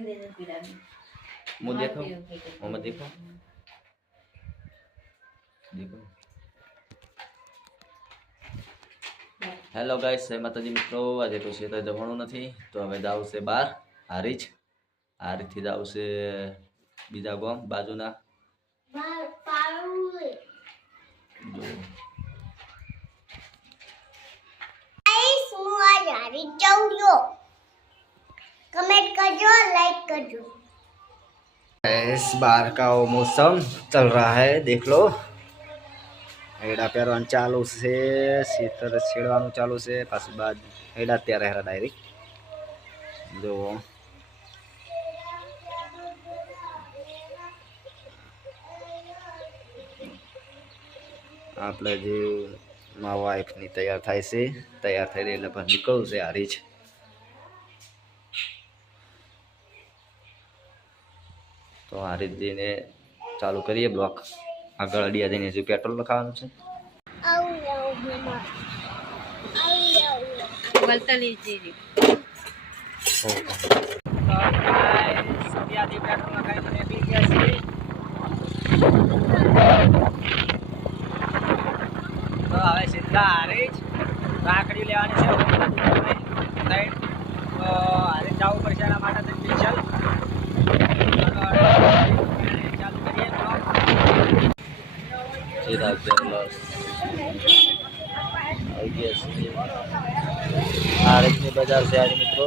मुँह देखो, मुँह में देखो, देखो। हेलो गाइस, जय माताजी मित्रों। आज तो क्षेत्र जवाणु नहीं तो हमें जाव से बार हारीज थी जाव से बीजा गाम बाजूना जो कमेंट करजो, लाइक करजो। इस बार का वो मौसम चल रहा है, देख लो। हेड़ा પહેરવાનું ચાલુ છે, સીતર છેડવાનું ચાલુ છે, પાછું બાદ હેડા ત્યારે હેરા ડાયરેક્ટ જો આપણે જે મા વાઈફની તૈયાર થાય છે, તૈયાર થઈ એટલે પણ નીકળવું છે હારી જ. તો હારી જઈને ચાલુ કરીએ બ્લોક. આગળ અડિયા જઈને હજુ પેટ્રોલ લખાવાનું છે. તો હવે સીધા હારીજ રાખડી લેવાની છે. તો હારીજ જવું પડશે, એના માટે સ્પેશિયલ ચાલુ કરીએ. ચિરાગ જંગલસ હારીજની બજાર છે આજે મિત્રો.